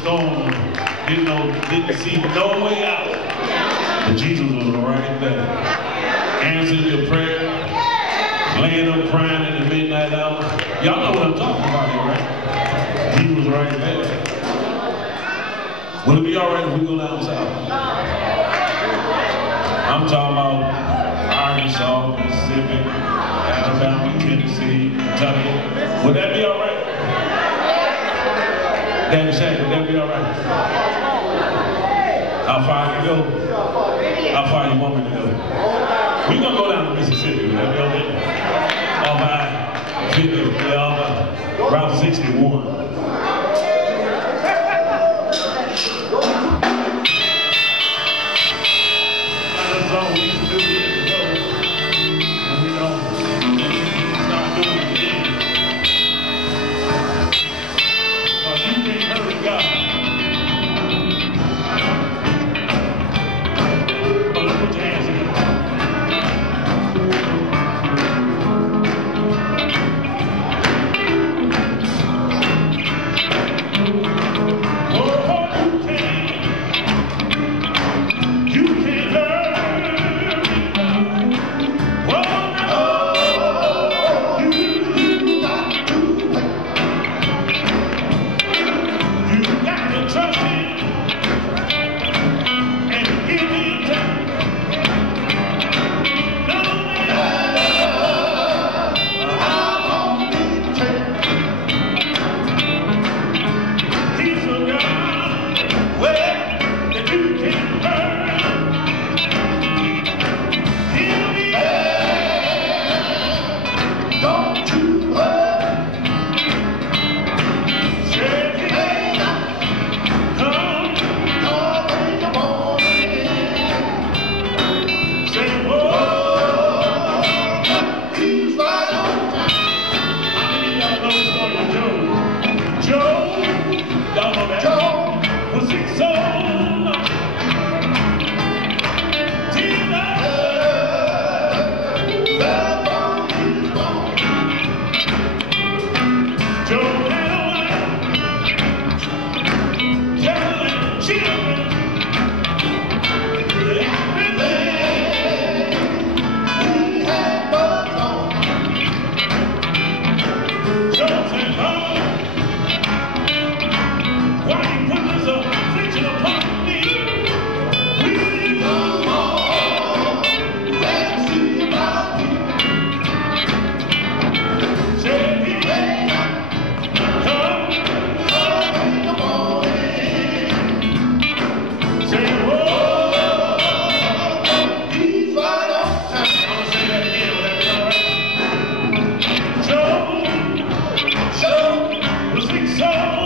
storm, didn't see no way out. But Jesus was right there. Answered your prayer, laying up crying in the midnight hour. Y'all know what I'm talking about here, right? He was right there. Will it be all right if we go down south? I'm talking about Arkansas, Mississippi, Alabama, Tennessee, Kentucky. Would that be all right? Daddy Shaq, would that be all right? How far you go? How far you want me to go? We're going to go down to Mississippi. Would that be okay? All by 50, yeah, Route 61. So